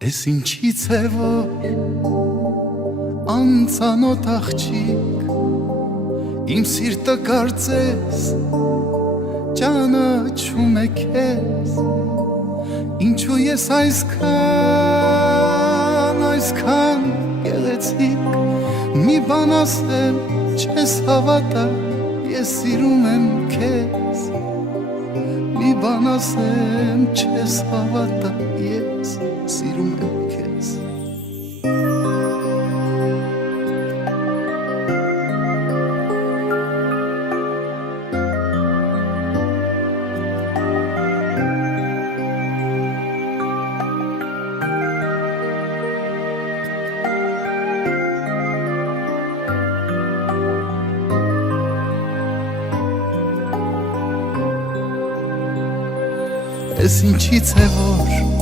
Էս ինչից է որ անծանոթ աղջիկ իմ սիրտը կարծես ճանաչում է քեզ ինչու ես այսքան գեղեցիկ մի բան ասեմ չես հավատա ես սիրում եմ քեզ մի բան ասեմ չես հավատա ես սիրում եմ քեզ Էս ինչից է որ